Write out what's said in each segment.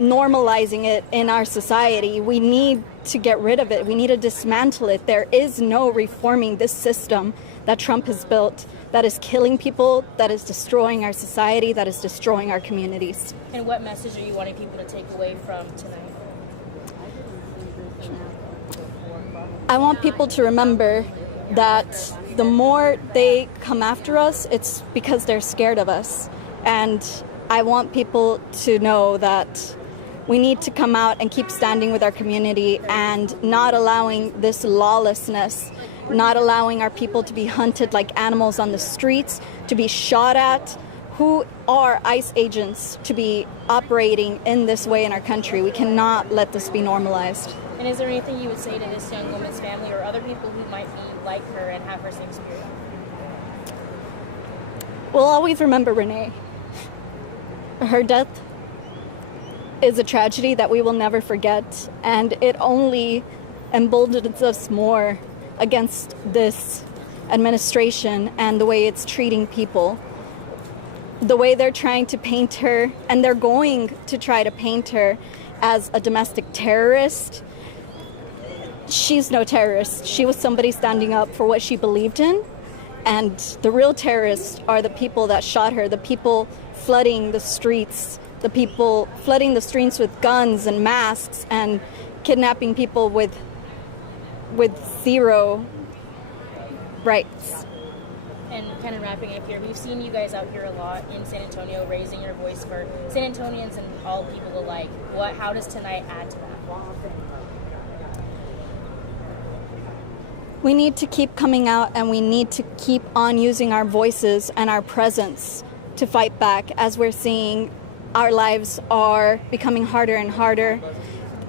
normalizing it in our society. We need to get rid of it. We need to dismantle it. There is no reforming this system that Trump has built that is killing people, that is destroying our society, that is destroying our communities. And what message are you wanting people to take away from tonight? I want people to remember that the more they come after us, it's because they're scared of us. And I want people to know that we need to come out and keep standing with our community and not allowing this lawlessness, not allowing our people to be hunted like animals on the streets, to be shot at. Who are ICE agents to be operating in this way in our country? We cannot let this be normalized. And is there anything you would say to this young woman's family or other people who might be like her and have her same spirit? We'll always remember Renee. Her death is a tragedy that we will never forget, and it only emboldens us more against this administration and the way it's treating people. The way they're trying to paint her, and they're going to try to paint her as a domestic terrorist. She's no terrorist. She was somebody standing up for what she believed in, and the real terrorists are the people that shot her, the people flooding the streets, the people flooding the streets with guns and masks and kidnapping people with zero rights. And kind of wrapping up here, we've seen you guys out here a lot in San Antonio raising your voice for San Antonians and all people alike. How does tonight add to that? We need to keep coming out, and we need to keep on using our voices and our presence to fight back, as we're seeing our lives are becoming harder and harder.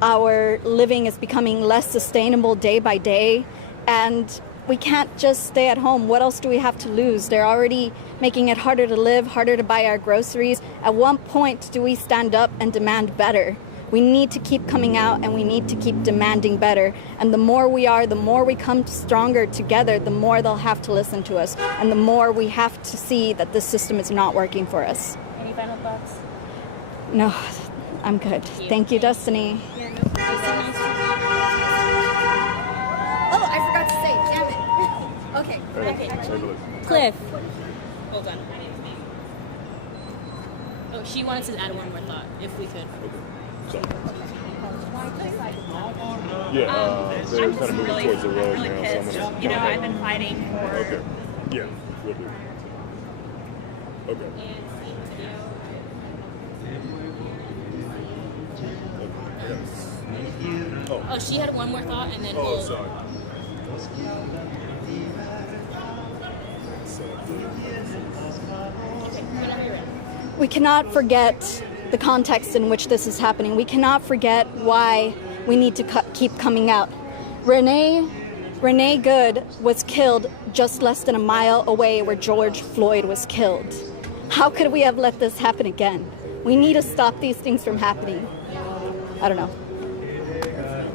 Our living is becoming less sustainable day by day, and we can't just stay at home. What else do we have to lose? They're already making it harder to live, harder to buy our groceries. At what point do we stand up and demand better? We need to keep coming out, and we need to keep demanding better. And the more we are, the more we come stronger together, the more they'll have to listen to us, and the more we have to see that this system is not working for us. Any final thoughts? No, I'm good. Thank you, Destiny. Yeah, no problem. Oh, I forgot to say, damn it. Okay. Cliff. Hold on. Oh, she wanted to add one more thought, if we could. Yeah, they're kind of moving towards the road really now. pissed. So I'm gonna, You know, I've been fighting for. Okay. Yeah, we'll do. Okay. Oh, she had one more thought, and then Oh, we'll. sorry. Whenever you're ready. We cannot forget the context in which this is happening. We cannot forget why we need to keep coming out. Renee Good was killed just less than a mile away where George Floyd was killed. How could we have let this happen again? We need to stop these things from happening. I don't know.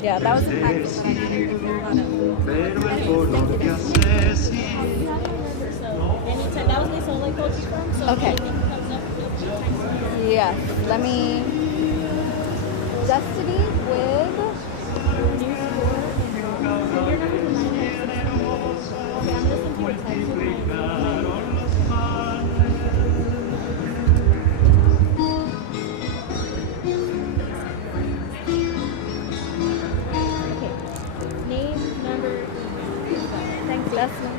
Yeah, that was impactful. Anytime, that was the only culture from, so Okay. if anything comes up, Yeah, let me. Destiny with. name, number, Thanks, Leslie.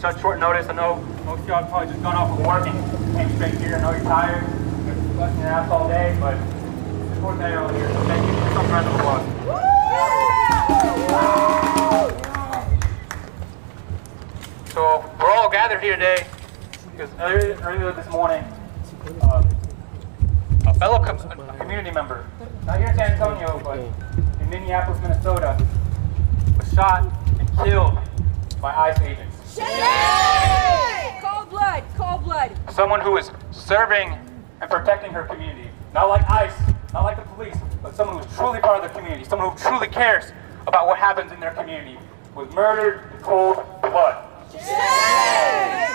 such short notice. I know most of y'all have probably just gone off of work and came straight here. I know you're tired. You've been busting your ass all day, but it's important that you're all here. So thank you. Some round of applause. earlier this morning, a fellow community member, not here in San Antonio, but in Minneapolis, Minnesota, was shot and killed by ICE agents. Shame! Cold blood, cold blood. Someone who is serving and protecting her community. Not like ICE, not like the police, but someone who's truly part of the community, someone who truly cares about what happens in their community, was murdered in cold blood. Shame!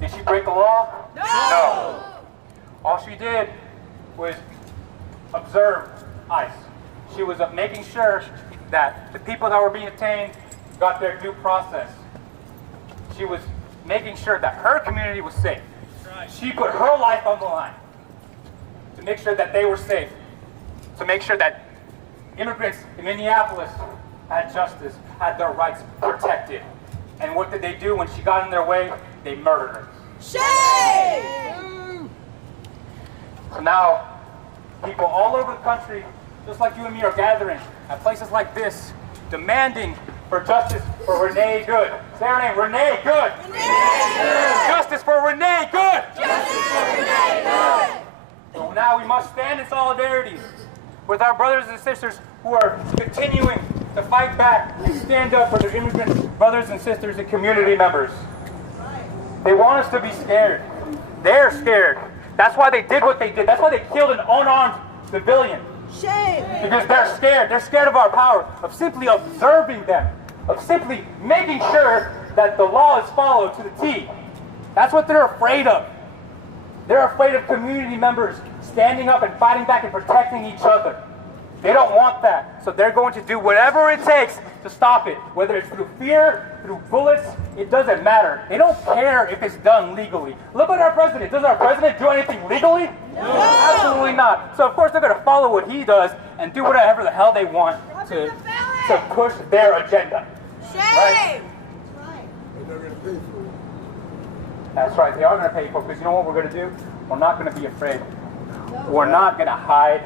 Did she break the law? No. All she did was observe ICE. She was making sure that the people that were being detained got their due process. She was making sure that her community was safe. She put her life on the line to make sure that they were safe, to make sure that immigrants in Minneapolis had justice, had their rights protected. And what did they do when she got in their way? They murdered her. Shame! So now, people all over the country, just like you and me, are gathering at places like this, demanding for justice for Renee Good. Say her name, Renee Good. Renee Good! Justice for Renee Good. Justice for Renee Good! So now we must stand in solidarity with our brothers and sisters who are continuing to fight back and stand up for their immigrant brothers and sisters and community members. They want us to be scared. They're scared. That's why they did what they did. That's why they killed an unarmed civilian. Shame! Because they're scared. They're scared of our power, of simply observing them, of simply making sure that the law is followed to the T. That's what they're afraid of. They're afraid of community members standing up and fighting back and protecting each other. They don't want that. So they're going to do whatever it takes to stop it. Whether it's through fear, through bullets, it doesn't matter. They don't care if it's done legally. Look at our president. Does our president do anything legally? No. Absolutely not. So of course they're going to follow what he does and do whatever the hell they want to push their agenda. Shame! Right? That's right. They are going to pay for it because you know what we're going to do? We're not going to be afraid. We're not going to hide.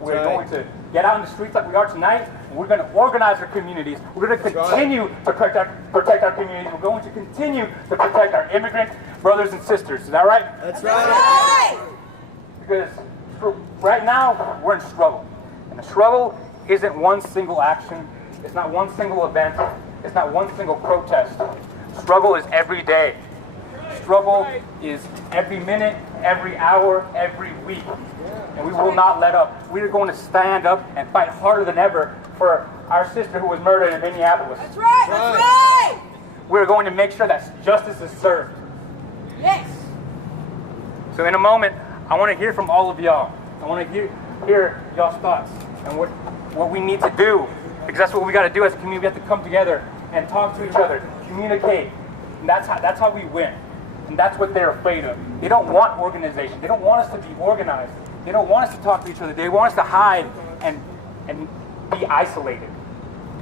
We're going to get out in the streets like we are tonight. We're going to organize our communities. We're going to continue to protect our communities. We're going to continue to protect our immigrant brothers and sisters. Is that right? That's right! Because right now, we're in struggle. And the struggle isn't one single action. It's not one single event. It's not one single protest. Struggle is every day. Struggle is every minute, every hour, every week. And we will not let up. We are going to stand up and fight harder than ever for our sister who was murdered in Minneapolis. That's right! That's right! We're going to make sure that justice is served. Yes! So in a moment, I want to hear from all of y'all. I want to hear y'all's thoughts and what we need to do. Because that's what we got to do as a community. We have to come together and talk to each other, communicate. And that's how we win. And that's what they're afraid of. They don't want organization. They don't want us to be organized. They don't want us to talk to each other. They want us to hide and be isolated.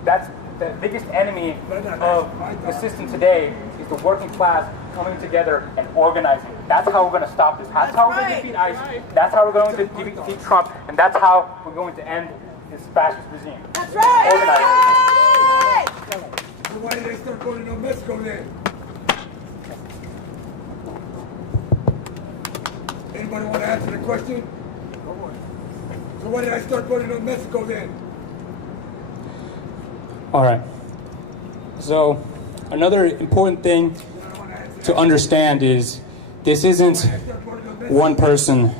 That's the biggest enemy of the system today is the working class coming together and organizing. That's how we're going to stop this. That's how we're going to defeat ICE. That's how we're going to defeat Trump. And that's how we're going to end this fascist regime. That's right! Organizing. So why did they start voting on Mexico then? Anybody want to answer the question? So why did I start voting on Mexico then? All right. So another important thing to understand is this isn't one person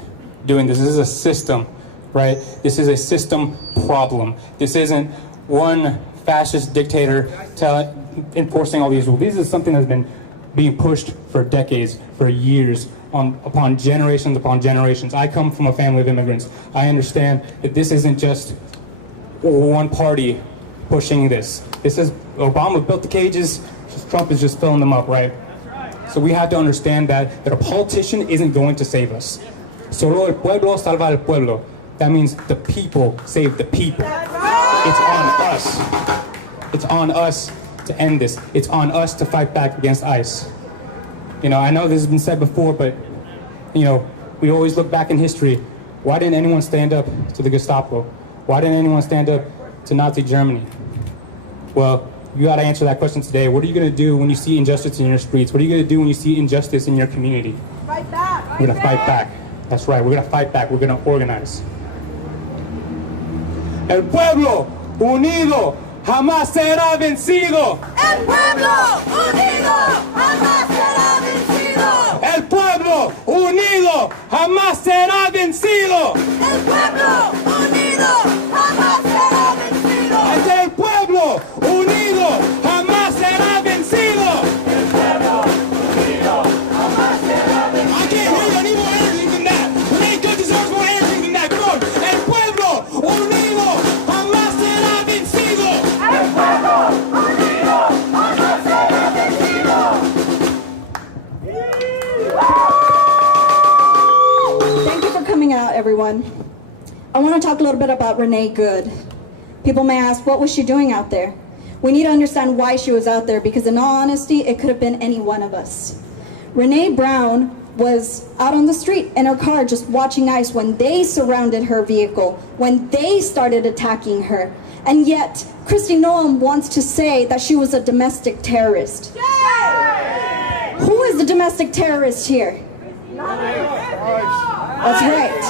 doing this. This is a system, right? This is a system problem. This isn't one fascist dictator enforcing all these rules. This is something that's been being pushed for decades, for years, upon generations. I come from a family of immigrants. I understand that this isn't just one party pushing this. This is Obama built the cages, Trump is just filling them up, right? So we have to understand that a politician isn't going to save us. Solo el pueblo salva al pueblo. That means the people save the people. It's on us. It's on us to end this. It's on us to fight back against ICE. You know, I know this has been said before, but, you know, we always look back in history. Why didn't anyone stand up to the Gestapo? Why didn't anyone stand up to Nazi Germany? Well, You got to answer that question today. What are you going to do when you see injustice in your streets? What are you going to do when you see injustice in your community? Fight back. We're going to fight back. That's right. We're going to fight back. We're going to organize. El pueblo unido jamás será vencido. El pueblo unido jamás será vencido. El pueblo unido jamás será vencido. El pueblo unido jamás será vencido. El pueblo unido jamás será vencido. El pueblo unido jamás será vencido. I can't hear you. I need more energy than that. Renee Good deserves more energy than that. Come on. El pueblo unido jamás será vencido. El pueblo unido jamás será vencido. Thank you for coming out, everyone. I want to talk a little bit about Renee Good. People may ask, what was she doing out there? We need to understand why she was out there, because in all honesty, it could have been any one of us. Renee Brown was out on the street in her car just watching ICE when they surrounded her vehicle, when they started attacking her. And yet, Kristi Noem wants to say that she was a domestic terrorist. Who is the domestic terrorist here? That's right.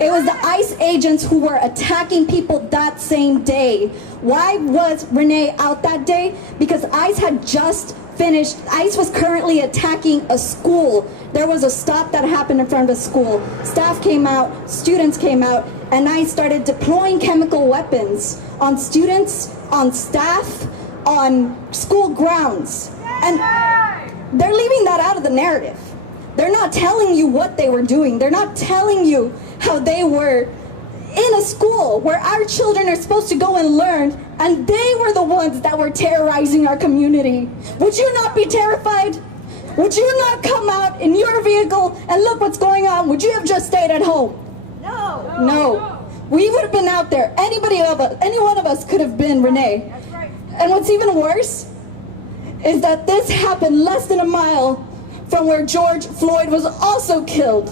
It was the ICE agents who were attacking people that same day. Why was Renee out that day? Because ICE had just finished. ICE was currently attacking a school. There was a stop that happened in front of a school. Staff came out, students came out, and ICE started deploying chemical weapons on students, on staff, on school grounds. And they're leaving that out of the narrative. They're not telling you what they were doing. They're not telling you how they were in a school where our children are supposed to go and learn, and they were the ones that were terrorizing our community. Would you not be terrified? Would you not come out in your vehicle and look what's going on? Would you have just stayed at home? No. We would have been out there. Any one of us could have been Renee. And what's even worse is that this happened less than a mile from where George Floyd was also killed.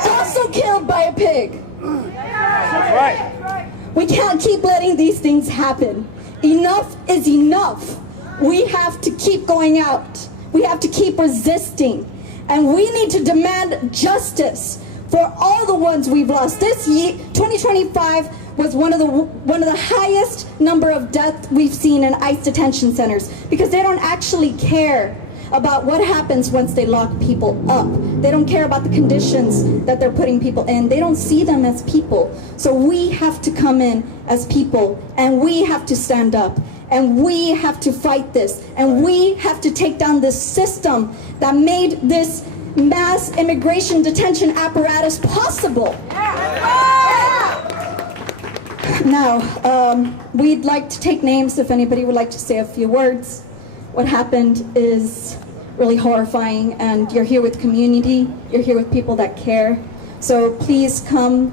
Also killed by a pig. That's right. We can't keep letting these things happen. Enough is enough. We have to keep going out. We have to keep resisting. And we need to demand justice for all the ones we've lost. This year, 2025, was one of the highest number of deaths we've seen in ICE detention centers, because they don't actually care about what happens once they lock people up. They don't care about the conditions that they're putting people in. They don't see them as people. So we have to come in as people, and we have to stand up, and we have to fight this, and we have to take down this system that made this mass immigration detention apparatus possible. Now, we'd like to take names if anybody would like to say a few words. What happened is really horrifying, and you're here with community, you're here with people that care. So please come,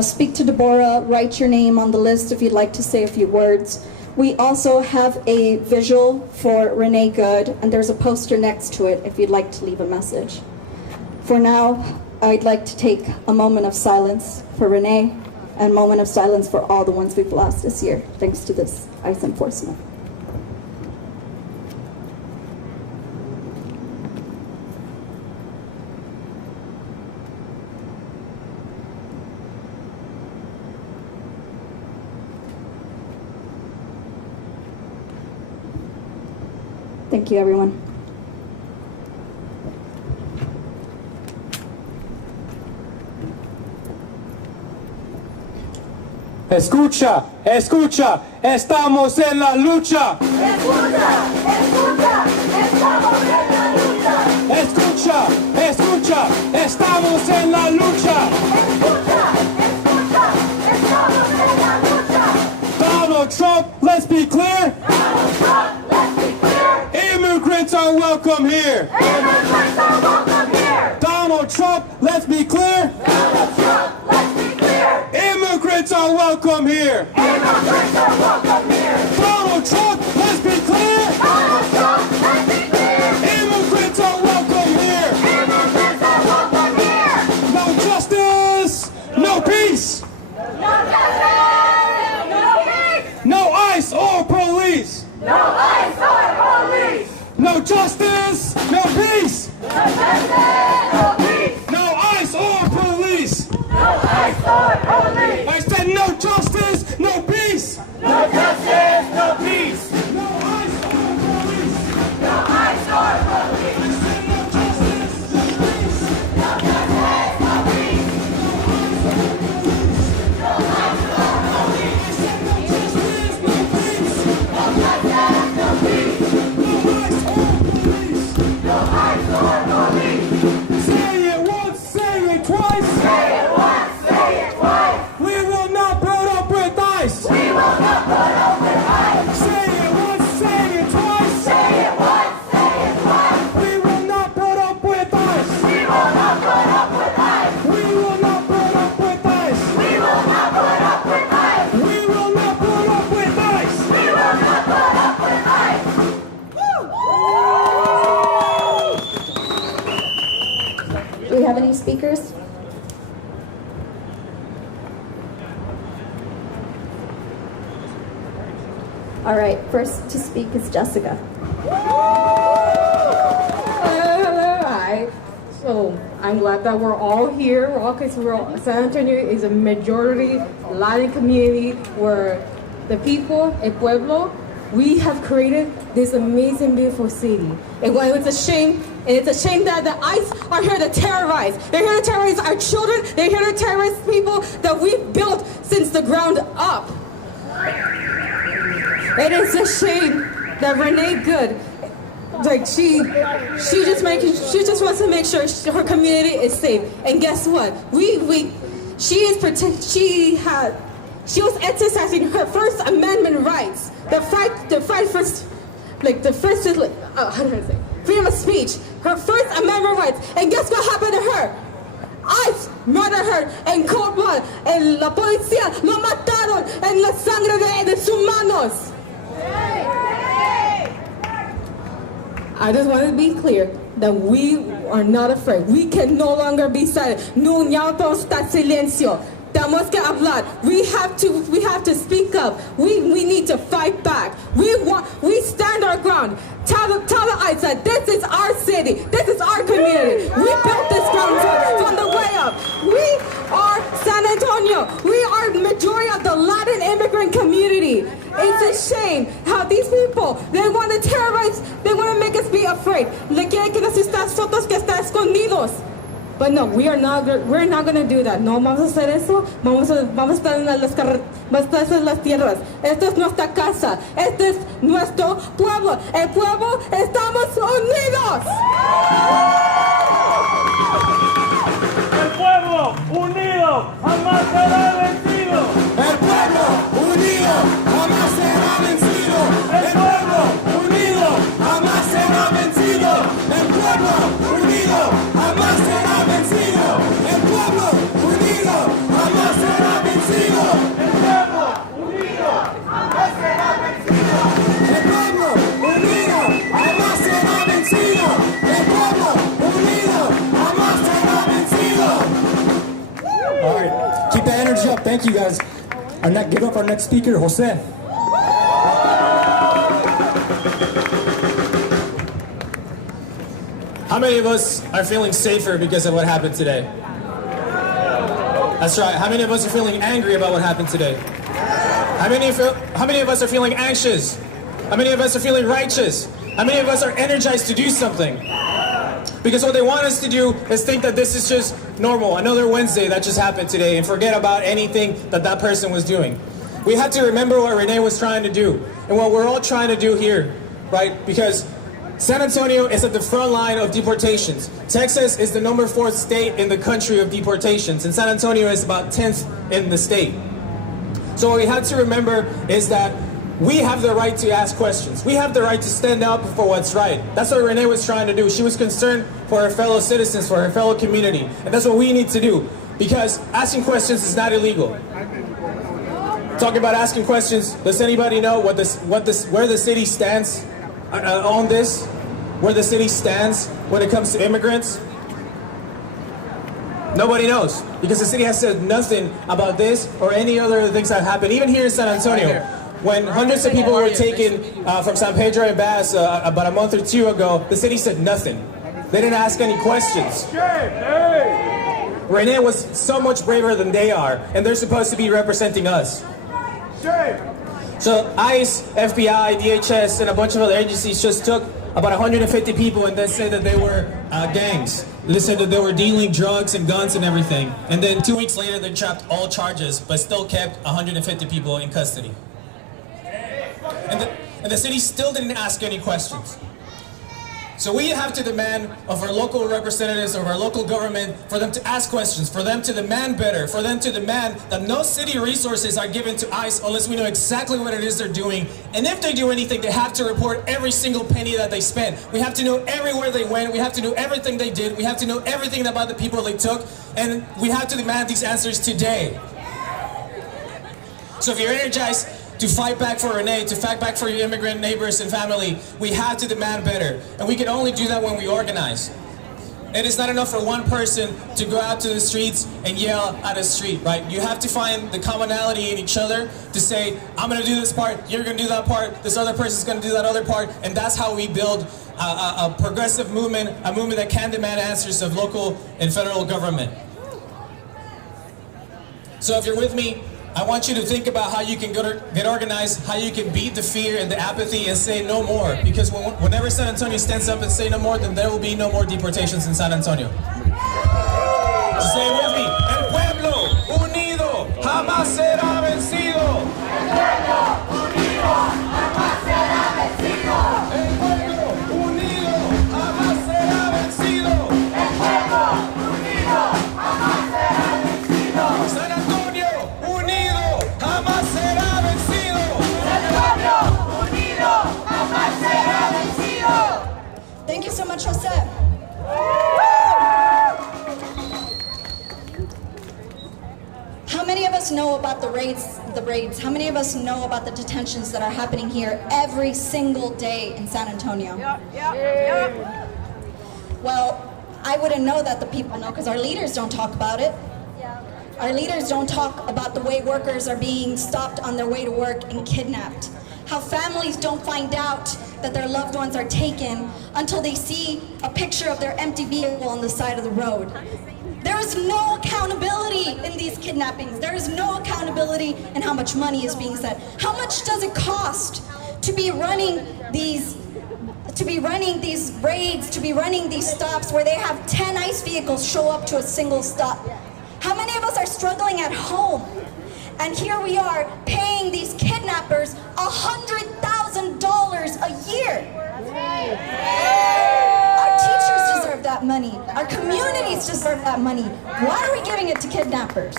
speak to Deborah, write your name on the list if you'd like to say a few words. We also have a visual for Renee Good, and there's a poster next to it if you'd like to leave a message. For now, I'd like to take a moment of silence for Renee, and a moment of silence for all the ones we've lost this year, thanks to this ICE enforcement. Thank you, everyone. Escucha, escucha, estamos en la lucha. Escucha, escucha, estamos en la lucha. Escucha, escucha, estamos en la lucha. Escucha, escucha, estamos en la lucha. Donald Trump, let's be clear. Donald Trump, let's be clear. Immigrants are welcome here. Immigrants are welcome here. Donald Trump, let's be clear. Donald Trump, let's be clear. Immigrants are welcome here. Immigrants are welcome here. Donald Trump, let's be clear. Donald Trump, let's be clear. Immigrants are welcome here. Immigrants are welcome here. No justice, no peace. No justice, no peace. No ICE or police. All right, first to speak is Jessica. Hello, hi. So I'm glad that we're all here. San Antonio is a majority Latin community where the people, el pueblo, we have created this amazing, beautiful city. And while it's a shame, that the ICE are here to terrorize. They're here to terrorize our children. They're here to terrorize people that we've built since the ground up. It is a shame that Renee Good, like she just wants to make sure her community is safe. And guess what? She was exercising her First Amendment rights. The fight for, how do I say? Freedom of speech. Her First Amendment rights. And guess what happened to her? ICE murdered her en cold blood. En la policía lo mataron en la sangre de sus manos. I just want to be clear that we are not afraid. We can no longer be silent. No, ya no está silencio. Tenemos que hablar. We have to speak up. We need to fight back. We stand our ground. Tell the ICE that this is our city. This is our community. We built this ground from the way up. We are San Antonio. We are the majority of the Latin immigrant community. It's a shame how these people, they want to terrorize, they want to make us be afraid. Le quieren que nos está sotos que está escondidos. But no, we're not going to do that. No vamos a hacer eso. Vamos a estar en las tierras. Esta es nuestra casa. Este es nuestro pueblo. El pueblo, estamos unidos. El pueblo unido jamás será vencido. El pueblo unido jamás será vencido. El pueblo unido jamás será vencido. El pueblo unido jamás será vencido. El pueblo unido jamás será vencido. El pueblo unido jamás será vencido. El pueblo unido jamás será vencido. El pueblo unido jamás será vencido. All right, keep that energy up. Thank you, guys. Give up our next speaker, Jose. How many of us are feeling safer because of what happened today? That's right. How many of us are feeling angry about what happened today? How many of us are feeling anxious? How many of us are feeling righteous? How many of us are energized to do something? Because what they want us to do is think that this is just normal, another Wednesday that just happened today, and forget about anything that person was doing. We have to remember what Renee was trying to do, and what we're all trying to do here, right? Because San Antonio is at the front line of deportations. Texas is the number 4th state in the country of deportations, and San Antonio is about 10th in the state. So what we have to remember is that we have the right to ask questions. We have the right to stand up for what's right. That's what Renee was trying to do. She was concerned for her fellow citizens, for her fellow community. And that's what we need to do. Because asking questions is not illegal. Talking about asking questions, does anybody know where the city stands on this? Where the city stands when it comes to immigrants? Nobody knows. Because the city has said nothing about this or any other things that happen, even here in San Antonio. When hundreds of people were taken from San Pedro and Bass about a month or two ago, the city said nothing. They didn't ask any questions. Renee was so much braver than they are, and they're supposed to be representing us. So ICE, FBI, DHS, and a bunch of other agencies just took about 150 people and then said that they were gangs. They said that they were dealing drugs and guns and everything. And then 2 weeks later, they dropped all charges, but still kept 150 people in custody. And the city still didn't ask any questions. So we have to demand of our local representatives, of our local government, for them to ask questions, for them to demand better, for them to demand that no city resources are given to ICE unless we know exactly what it is they're doing. And if they do anything, they have to report every single penny that they spent. We have to know everywhere they went. We have to know everything they did. We have to know everything about the people they took. And we have to demand these answers today. So if you're energized to fight back for Renee, to fight back for your immigrant neighbors and family, we have to demand better. And we can only do that when we organize. It is not enough for one person to go out to the streets and yell at a street, right? You have to find the commonality in each other to say, I'm gonna do this part, you're gonna do that part, this other person's gonna do that other part, and that's how we build a progressive movement, a movement that can demand answers of local and federal government. So if you're with me, I want you to think about how you can get organized, how you can beat the fear and the apathy and say no more. Because whenever San Antonio stands up and say no more, then there will be no more deportations in San Antonio. Say it with me. El pueblo unido jamás será vencido. El pueblo unido jamás será vencido. El pueblo unido jamás será vencido. El pueblo unido jamás será vencido. San Antonio unido jamás será vencido. El pueblo unido jamás será vencido. Thank you so much, Jose. How many of us know about the raids? How many of us know about the detentions that are happening here every single day in San Antonio? Well, I wouldn't know that the people know because our leaders don't talk about it. Our leaders don't talk about the way workers are being stopped on their way to work and kidnapped. How families don't find out that their loved ones are taken until they see a picture of their empty vehicle on the side of the road. There is no accountability in these kidnappings. There is no accountability in how much money is being spent. How much does it cost to be running these raids, to be running these stops where they have 10 ICE vehicles show up to a single stop? How many of us are struggling at home? And here we are paying these kidnappers $100,000 a year. Our teachers deserve that money. Our communities deserve that money. Why are we giving it to kidnappers?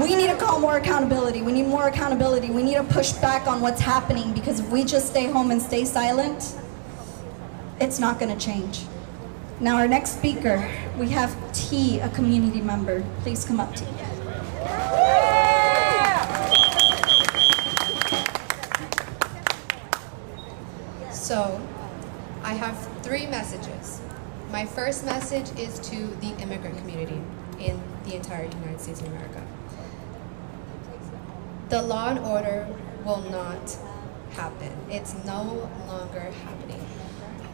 We need to call more accountability. We need more accountability. We need to push back on what's happening because if we just stay home and stay silent, it's not going to change. Now our next speaker, we have T, a community member. Please come up, T. So, I have 3 messages. My first message is to the immigrant community in the entire United States of America. The law and order will not happen. It's no longer happening.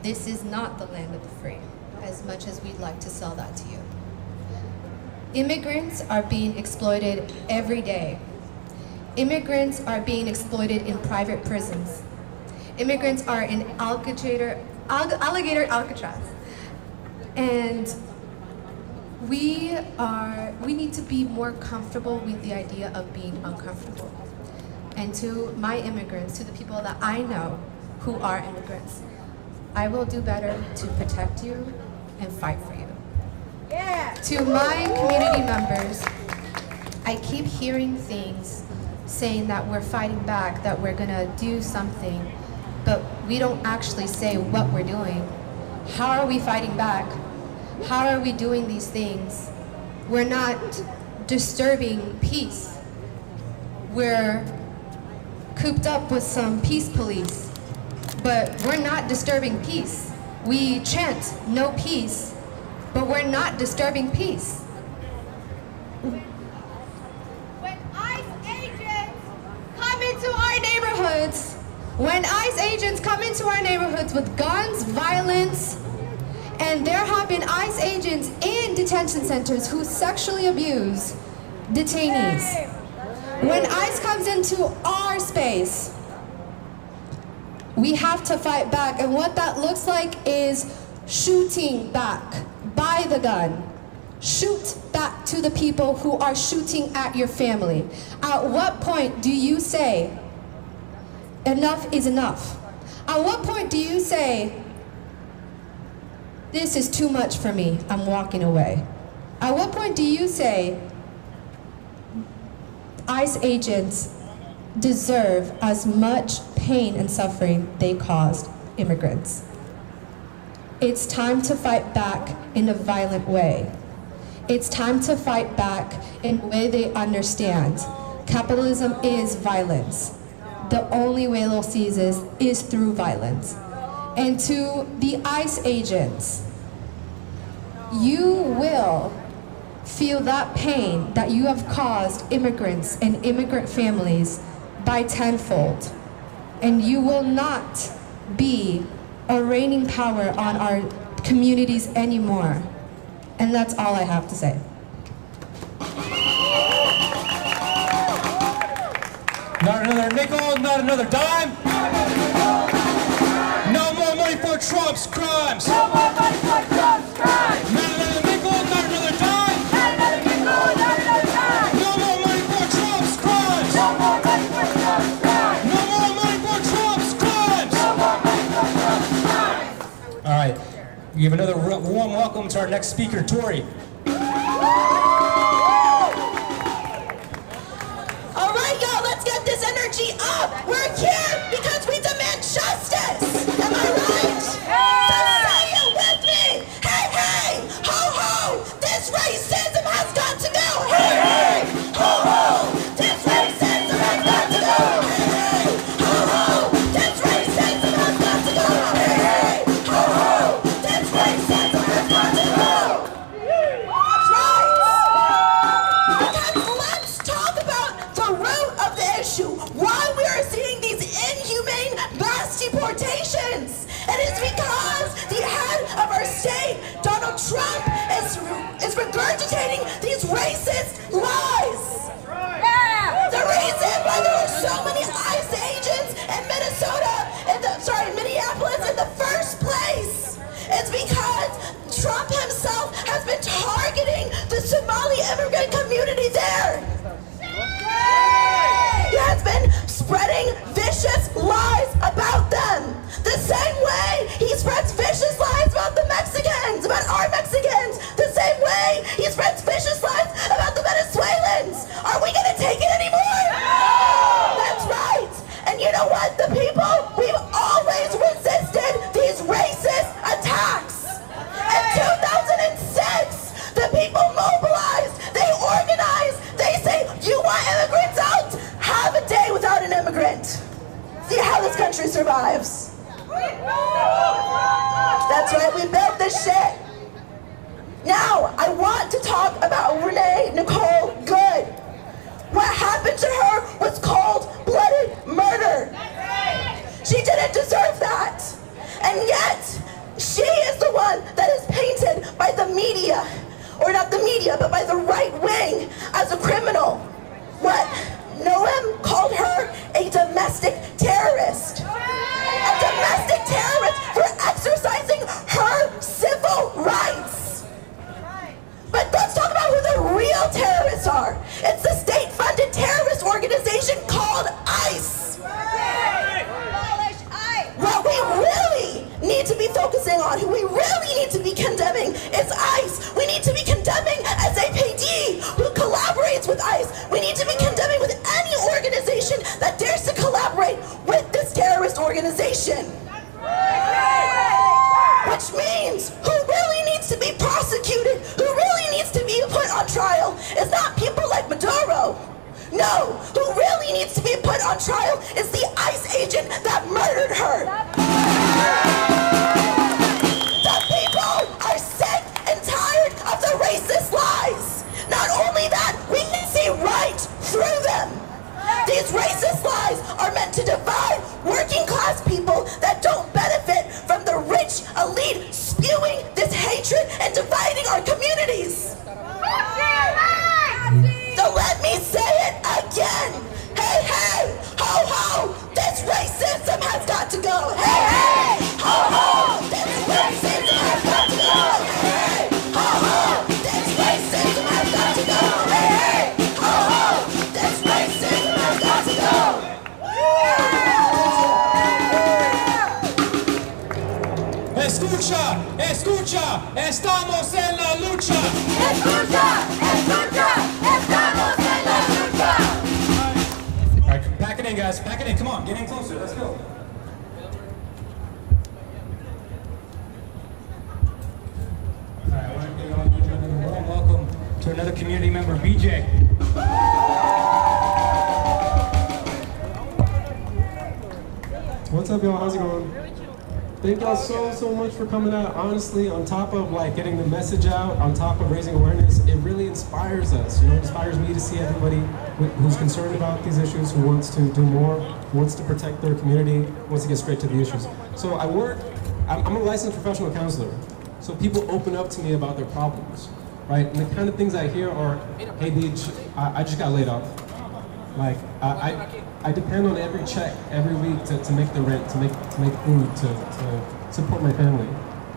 This is not the land of the free, as much as we'd like to sell that to you. Immigrants are being exploited every day. Immigrants are being exploited in private prisons. Immigrants are in alligator Alcatraz. And we need to be more comfortable with the idea of being uncomfortable. And to my immigrants, to the people that I know who are immigrants, I will do better to protect you and fight for you. Yeah. To my community members, I keep hearing things saying that we're fighting back, that we're gonna do something, but we don't actually say what we're doing. How are we fighting back? How are we doing these things? We're not disturbing peace. We're cooped up with some peace police, but we're not disturbing peace. We chant no peace, but we're not disturbing peace. When ICE agents come into our neighborhoods, with guns, violence, and there have been ICE agents in detention centers who sexually abuse detainees. When ICE comes into our space, we have to fight back, and what that looks like is shooting back by the gun. Shoot back to the people who are shooting at your family. At what point do you say, enough is enough? At what point do you say, this is too much for me, I'm walking away? At what point do you say, ICE agents deserve as much pain and suffering they caused immigrants? It's time to fight back in a violent way. It's time to fight back in a way they understand. Capitalism is violence. The only way they'll see this is through violence. And to the ICE agents, you will feel that pain that you have caused immigrants and immigrant families by tenfold. And you will not be a reigning power on our communities anymore. And that's all I have to say. Not another nickel, not another dime. No more money for Trump's crimes. No more money for Trump's crimes. Not another nickel, not another dime. Not another nickel, not another dime. No more money for Trump's crimes. No more money for Trump's crimes. No more money for Trump's crimes. No more money for Trump's crimes. All right, we give another warm welcome to our next speaker, Tori. All right, y'all, let's get this energy up. We're here because we demand justice. Am I right? So say it with me. Hey, hey, ho, ho, this racism has got to go. Hey, hey, ho, ho, this racism has got to go. Hey, hey, ho, ho, this racism has got to go. Hey, hey, ho, ho, this racism has got to go. That's right. Because let's talk about the root of the issue, why we are seeing these inhumane mass deportations. And it's because the head of our state, Donald Trump, is regurgitating these racist lies. The reason why there are so many ICE agents in Minneapolis in the first place is because Trump himself has been targeting the Somali immigrant community there. He has been spreading vicious lies about them. The same way he spreads vicious lies about the Mexicans, about our Mexicans. The same way he spreads vicious lies about the Venezuelans. Are we gonna take it anymore? No! That's right. And you know what? The people, we've always resisted these racist attacks. In 2006, the people mobilized, they organized, they say, you want immigrants out? Have a day without an immigrant. See how this country survives. That's right, we built this shit. Now, I want to talk about Renee Good. What happened to her was cold-blooded murder. She didn't deserve that. And yet, she is the one that is painted by the media, or not the media, but by the right wing as a criminal. What? Noam called her a domestic terrorist. A domestic terrorist for exercising her civil rights. But let's talk about who the real terrorists are. It's the state-funded terrorist organization called ICE. What we really need to be focusing on, who we really need to be condemning is ICE. We need to be condemning SAPD, who collaborates with ICE. We need to be condemning with any organization that dares to collaborate with this terrorist organization. Which means who really needs to be prosecuted, who really needs to be put on trial is not people like Maduro. No, who really needs to be put on trial is the ICE agent that murdered her. The people are sick and tired of the racist lies. Not only that, we can see right through them. These racist lies are meant to divide working class people that don't benefit from the rich elite spewing this hatred and dividing our communities. So let me say it again. Hey, hey, ho, ho, this racism has got to go. Hey, hey, ho, ho, this racism has got to go. Hey, hey, ho, ho, this racism has got to go. Hey, hey, ho, ho, this racism has got to go. Escucha, escucha, estamos en la lucha. Escucha, escucha, estamos en la lucha. All right, pack it in, guys. Pack it in. Come on, get in closer. Let's go. All right, I want to give a warm welcome to another community member, BJ. What's up, y'all? How's it going? Thank y'all so much for coming out. Honestly, on top of like getting the message out, on top of raising awareness, it really inspires us. You know, it inspires me to see everybody who's concerned about these issues, who wants to do more, wants to protect their community, wants to get straight to the issues. So I'm a licensed professional counselor. So people open up to me about their problems, right? And the kind of things I hear are, hey Beach, I just got laid off. Like, I depend on every check every week to make the rent, to make food, to support my family.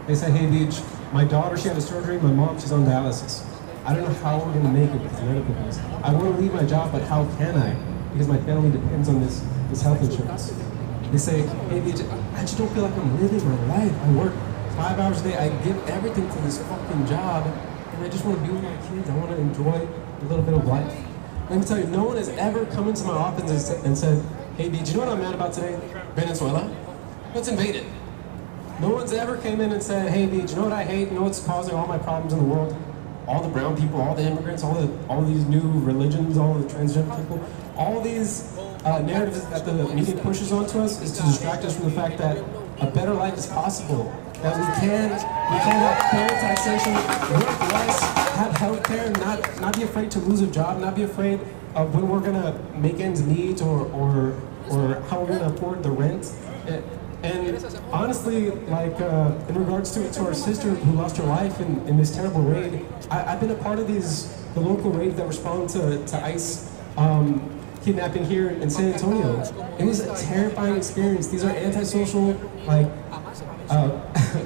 They say, hey Beach, my daughter, she had a surgery, my mom, she's on dialysis. I don't know how we're gonna make it with these medical bills. I wanna leave my job, but how can I? Because my family depends on this health insurance. They say, hey Beach, I just don't feel like I'm living my life. I work 5 hours a day, I give everything to this fucking job, and I just wanna be with my kids. I wanna enjoy a little bit of life. Let me tell you, no one has ever come into my office and said, hey B, do you know what I'm mad about today? Venezuela? Let's invade it. No one's ever came in and said, hey B, do you know what I hate? You know what's causing all my problems in the world? All the brown people, all the immigrants, all these new religions, all the transgender people, all these narratives that the media pushes onto us is to distract us from the fact that a better life is possible. That we can have fair taxation, work less, have health care, not be afraid to lose a job, not be afraid of when we're gonna make ends meet or how we're gonna afford the rent. And honestly, like in regards to our sister who lost her life in this terrible raid, I've been a part of the local raids that respond to ICE kidnapping here in San Antonio. It was a terrifying experience. These are antisocial, like,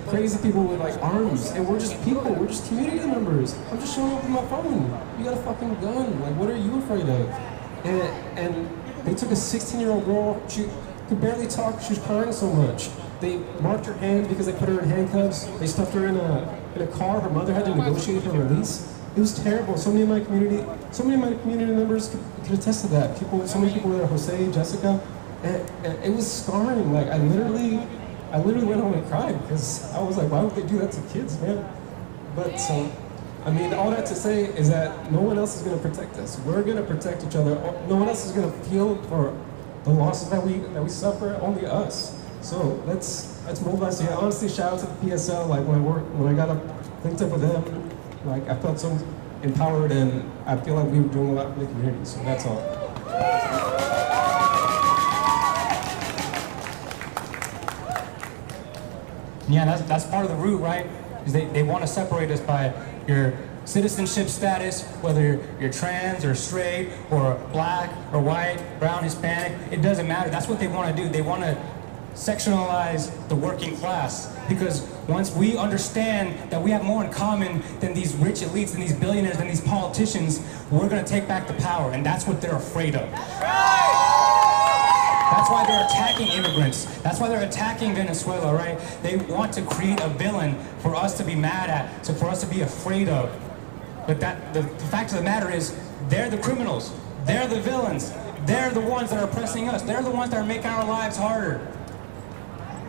crazy people with like arms, and we're just people, we're just community members. I'm just showing up with my phone. You got a fucking gun, like what are you afraid of? And they took a 16-year-old girl, she could barely talk, she was crying so much. They marked her hand because they put her in handcuffs, they stuffed her in a car, her mother had to negotiate her release. It was terrible. So many of my community members could attest to that. So many people there, Jose, Jessica, and it was scarring. Like I literally went home and cried because I was like, why would they do that to kids, man? But I mean, all that to say is that no one else is going to protect us. We're going to protect each other. No one else is going to feel for the losses that we suffer. Only us. So let's mobilize. Yeah, honestly, shout out to the PSL. Like when I got linked up with them, like I felt so empowered, and I feel like we were doing a lot for the community. So that's all. Yeah, that's part of the root, right? Is they want to separate us by your citizenship status, whether you're trans or straight or black or white, brown, Hispanic, it doesn't matter. That's what they want to do. They want to sectionalize the working class, because once we understand that we have more in common than these rich elites and these billionaires and these politicians, we're going to take back the power, and that's what they're afraid of. That's why they're attacking immigrants. That's why they're attacking Venezuela, right? They want to create a villain for us to be mad at, so for us to be afraid of. But the fact of the matter is, they're the criminals. They're the villains. They're the ones that are oppressing us. They're the ones that are making our lives harder.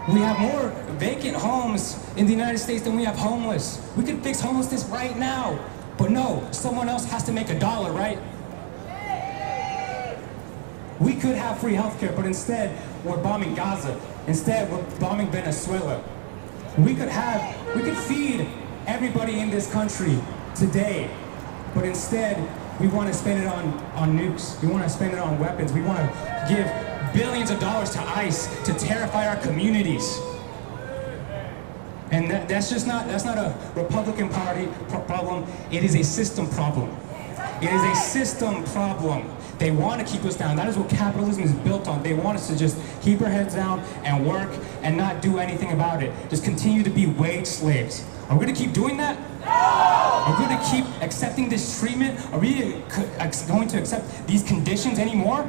We have more vacant homes in the United States than we have homeless. We could fix homelessness right now. But no, someone else has to make $1, right? We could have free healthcare, but instead we're bombing Gaza. Instead we're bombing Venezuela. We could feed everybody in this country today, but instead we want to spend it on nukes. We want to spend it on weapons. We want to give billions of dollars to ICE to terrify our communities. And that's not a Republican Party problem. It is a system problem. It is a system problem. They want to keep us down. That is what capitalism is built on. They want us to just keep our heads down and work and not do anything about it. Just continue to be wage slaves. Are we going to keep doing that? Are we going to keep accepting this treatment? Are we going to accept these conditions anymore?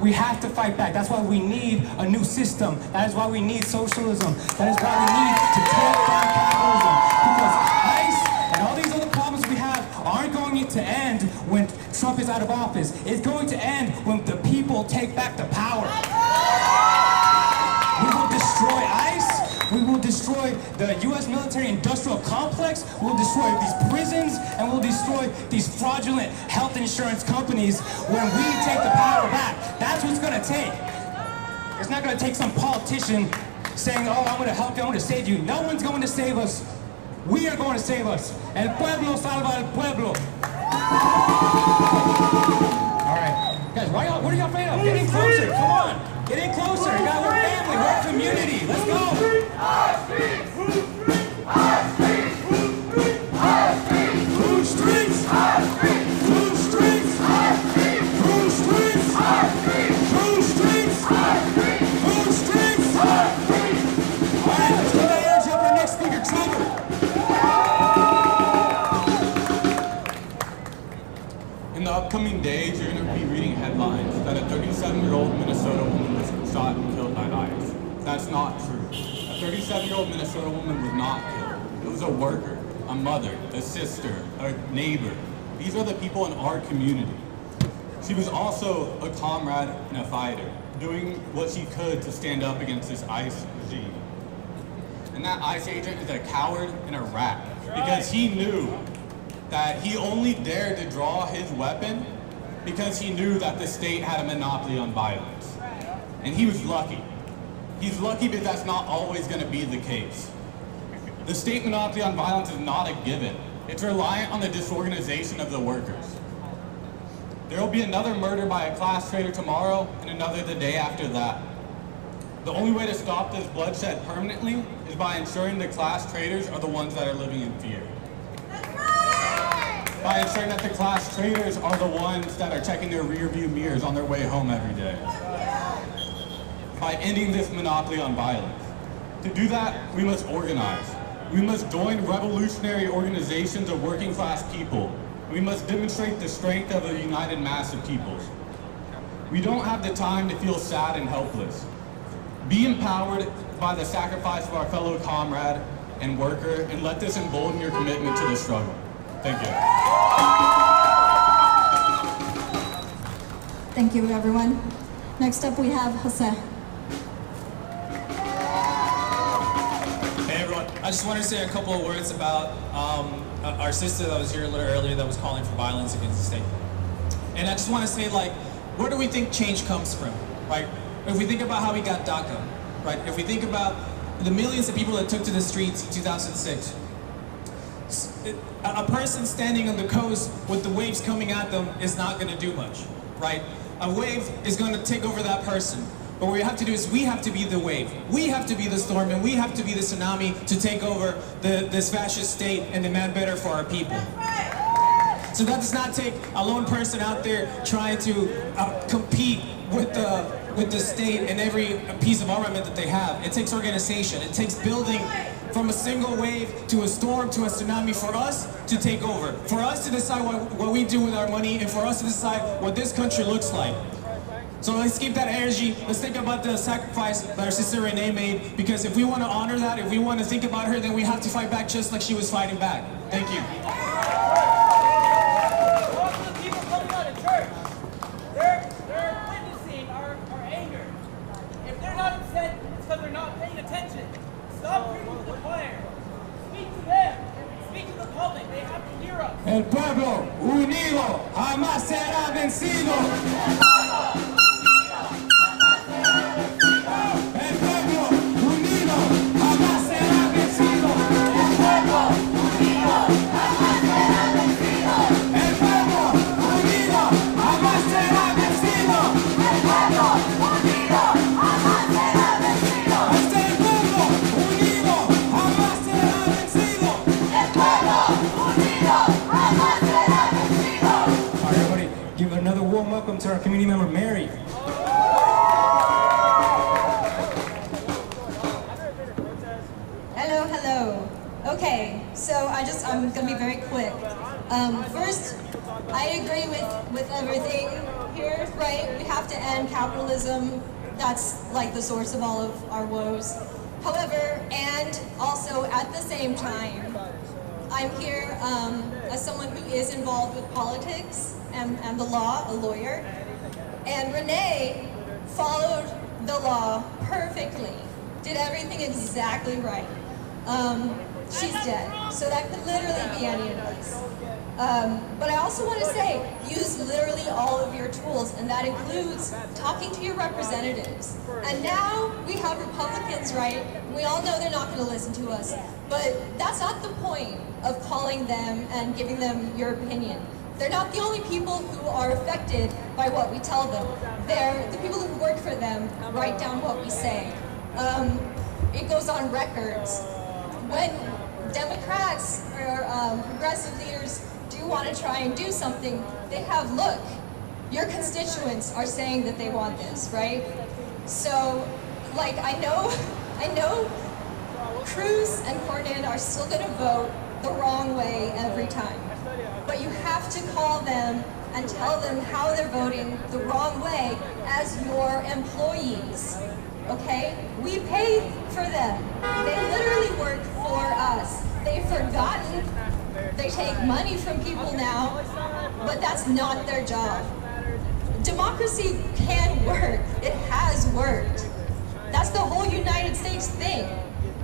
We have to fight back. That's why we need a new system. That is why we need socialism. That is why we need to tear down capitalism. Because ICE and all these other problems we have aren't going to end when Trump is out of office. It's going to end when the people take back the power. We will destroy ICE. We will destroy the U.S. military-industrial complex. We'll destroy these prisons, and we'll destroy these fraudulent health insurance companies when we take the power back. That's what's going to take. It's not going to take some politician saying, oh, I'm going to help you, I'm going to save you. No one's going to save us. We are going to save us. El pueblo salva al pueblo. All right. Guys, what are y'all afraid of? Get in closer. Come on. Get in closer. You got, we're family. We're a community. Let's go. In the upcoming days, you're going to be reading headlines that a 37-year-old Minnesota woman was shot and killed by ICE. That's not true. A 37-year-old Minnesota woman was not killed. It was a worker, a mother, a sister, a neighbor. These are the people in our community. She was also a comrade and a fighter, doing what she could to stand up against this ICE regime. And that ICE agent is a coward and a rat, because he knew that he only dared to draw his weapon because he knew that the state had a monopoly on violence. And he was lucky. He's lucky, but that's not always going to be the case. The state monopoly on violence is not a given. It's reliant on the disorganization of the workers. There will be another murder by a class traitor tomorrow and another the day after that. The only way to stop this bloodshed permanently is by ensuring the class traitors are the ones that are living in fear. By ensuring that the class traitors are the ones that are checking their rear view mirrors on their way home every day. By ending this monopoly on violence. To do that, we must organize. We must join revolutionary organizations of working class people. We must demonstrate the strength of a united mass of peoples. We don't have the time to feel sad and helpless. Be empowered by the sacrifice of our fellow comrade and worker, and let this embolden your commitment to the struggle. Thank you. Thank you, everyone. Next up, we have Jose. Hey, everyone. I just want to say a couple of words about our sister that was here a little earlier that was calling for violence against the state. And I just want to say, like, where do we think change comes from, right? If we think about how we got DACA, right? If we think about the millions of people that took to the streets in 2006, a person standing on the coast with the waves coming at them is not going to do much, right? A wave is going to take over that person. But what we have to do is we have to be the wave. We have to be the storm, and we have to be the tsunami to take over this fascist state and demand better for our people. So that does not take a lone person out there trying to compete with the state and every piece of armament that they have. It takes organization. It takes building from a single wave to a storm to a tsunami for us to take over. For us to decide what we do with our money, and for us to decide what this country looks like. So let's keep that energy. Let's think about the sacrifice that our sister Renee made, because if we want to honor that, if we want to think about her, then we have to fight back just like she was fighting back. Thank you. Most of the people coming out of church, they're witnessing our anger. If they're not upset, it's because they're not paying attention. Stop preaching to the choir. Speak to them. Speak to the public. They have to hear us. El pueblo unido jamás será vencido. El pueblo unido jamás será vencido. El pueblo unido jamás será vencido. El pueblo unido jamás será vencido. El pueblo unido jamás será vencido. Hasta el pueblo unido jamás será vencido. El pueblo unido jamás será vencido. All right, everybody, give another warm welcome to our community member, Mary. Hello, hello. Okay, so I'm gonna be very quick. First, I agree with everything here, right? We have to end capitalism. That's like the source of all of our woes. However, and also at the same time, I'm here as someone who is involved with politics and the law, a lawyer. And Renee followed the law perfectly, did everything exactly right. She's dead, so that could literally be any of us. But I also want to say, use literally all of your tools, and that includes talking to your representatives. And now we have Republicans, right? We all know they're not going to listen to us, but that's not the point of calling them and giving them your opinion. They're not the only people who are affected by what we tell them. They're the people who work for them, write down what we say. It goes on records. When Democrats or progressive leaders do want to try and do something, they have, look, your constituents are saying that they want this, right? So, like, I know Cruz and Cornyn are still going to vote the wrong way every time. But you have to call them and tell them how they're voting the wrong way as your employees, okay? We pay for them. They literally work for us. They've forgotten. They take money from people now, but that's not their job. Democracy can work. It has worked. That's the whole United States thing.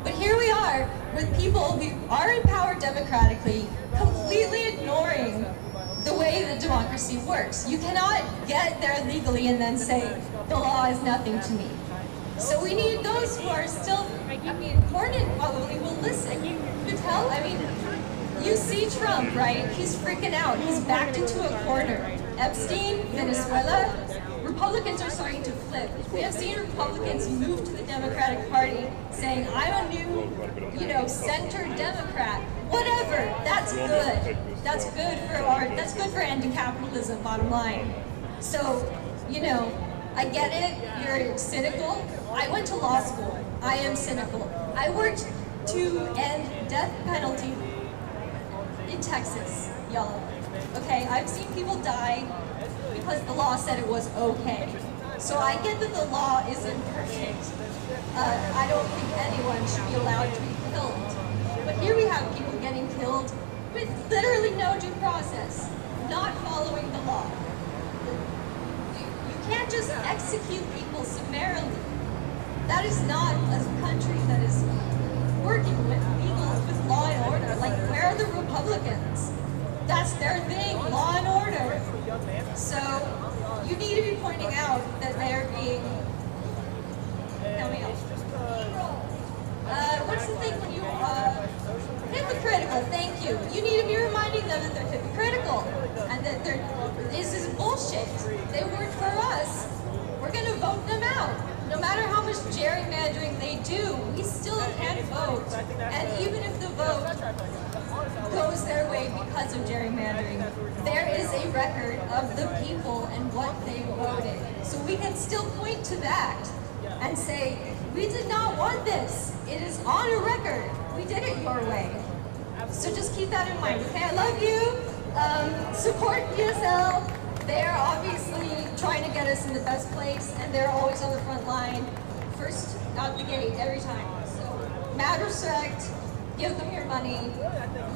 But here we are with people who are empowered democratically, completely ignoring the way that democracy works. You cannot get there legally and then say, the law is nothing to me. So we need those who are still, I mean, Cornyn probably will listen. You tell, I mean, you see Trump, right? He's freaking out. He's backed into a corner. Epstein, Venezuela, Republicans are starting to flip. We have seen Republicans move to the Democratic Party saying, I'm a new, center Democrat. Whatever, that's good. That's good for ending capitalism, bottom line. So, I get it, you're cynical. I went to law school. I am cynical. I worked to end death penalty in Texas, y'all. Okay, I've seen people die because the law said it was okay. So I get that the law isn't perfect. I don't think anyone should be allowed to be killed. But here we have people getting killed with literally no due process, not following the law. You can't just execute people summarily. That is not a country that is working with people with law and order. Like, where are the Republicans? That's their thing, law and order. So you need to be pointing out that they're being, what's the thing when you, hypocritical, thank you. You need to be reminding them that they're hypocritical and that this is bullshit. They work for us. We're gonna vote them out. No matter how much gerrymandering they do, we still can't vote. And even if the vote goes their way because of gerrymandering, there is a record of the people and what they voted. So we can still point to that and say, we did not want this. It is on a record. We did it your way. So just keep that in mind, okay? I love you. Support PSL. They're obviously trying to get us in the best place, and they're always on the front line, first out the gate every time. So, mad respect, give them your money,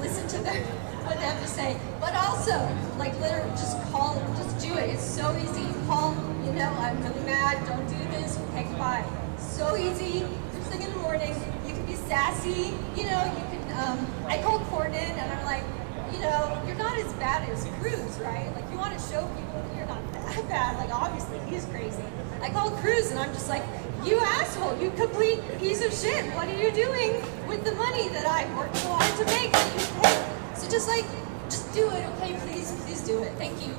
listen to what they have to say, but also, like, literally, just call, just do it. It's so easy. Call, I'm really mad, don't do this, okay, goodbye. So easy. First thing in the morning, you can be sassy, you can, I called Cornyn, and I'm like, you're not as bad as Cruz, right? Like, you want to show people that you're not that bad. Like, obviously, he's crazy. I called Cruz, and I'm just like, you asshole, you complete piece of shit. What are you doing with the money that I worked so hard to make that you pay? So just do it, okay? Please do it. Thank you.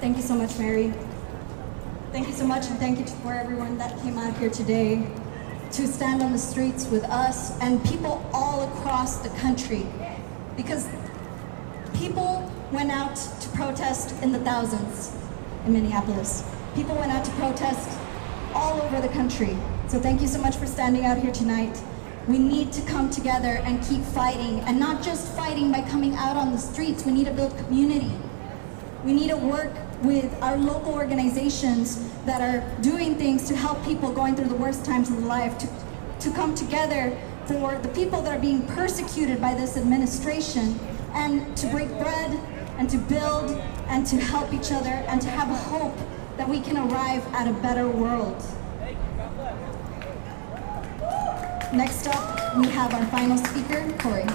Thank you so much, Mary. Thank you so much, and thank you for everyone that came out here today to stand on the streets with us and people all across the country, because people went out to protest in the thousands in Minneapolis. People went out to protest all over the country. So thank you so much for standing out here tonight. We need to come together and keep fighting, and not just fighting by coming out on the streets. We need to build community. We need to work with our local organizations that are doing things to help people going through the worst times in their life, to come together for the people that are being persecuted by this administration, and to break bread, and to build, and to help each other, and to have a hope that we can arrive at a better world. Next up, we have our final speaker, Corey.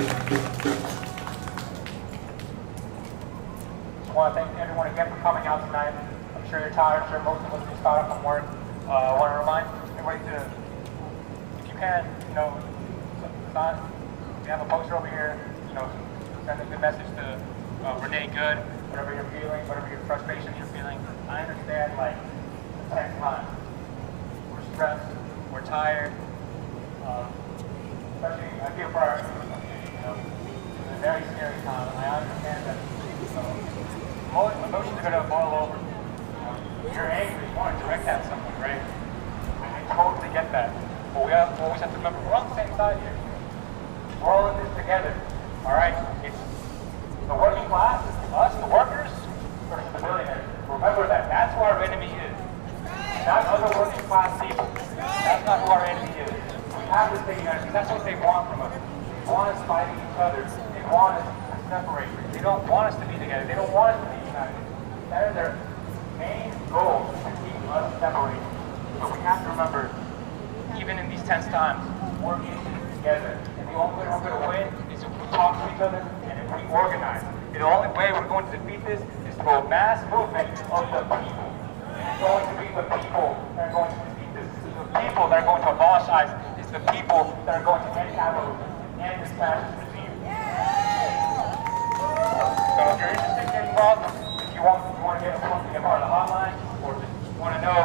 Just want to thank everyone again for coming out tonight. I'm sure you're tired. I'm sure most of us just got up from work. I want to remind everybody to, if you can, we have a poster over here, send a good message to Renee Good, whatever you're feeling, whatever your frustrations you're feeling. I understand, the tense time. We're stressed, we're tired, especially, I feel for our, it's a very scary time. I understand that, emotions are going to boil over. You're angry, you want to direct at someone, right? I totally get that. But we always have to remember, we're on the same side here. We're all in this together, all right? It's the working class, us, the workers, versus the billionaires. Remember that. That's who our enemy is. Not other working class people. That's not who our enemy is. We have to stay united because that's what they want from us. They want us fighting each other. They want us to separate. They don't want us to be together. They don't want us to be united. That is their main goal, to keep us separated. But we have to remember, even in these tense times, we're in this together. And the only way we're going to win is if we talk to each other and if we organize. And the only way we're going to defeat this is through a mass movement of the people. It's going to be the people that are going to defeat this. It's the people that are going to abolish ICE. It's the people that are going to end capitalism and this fascist regime. So if you're interested in getting involved, if you want to get something a part of the hotline, or just want to know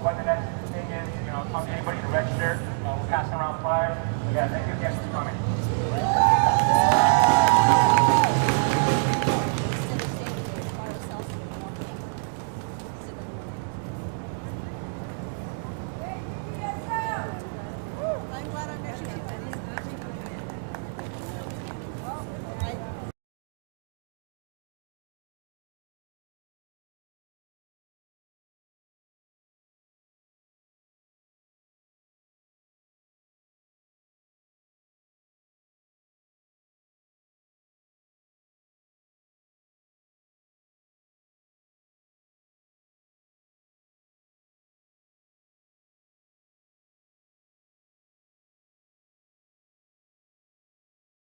what the next thing is, talk to anybody to register. We're passing around flyers. Yeah, thank you again for coming.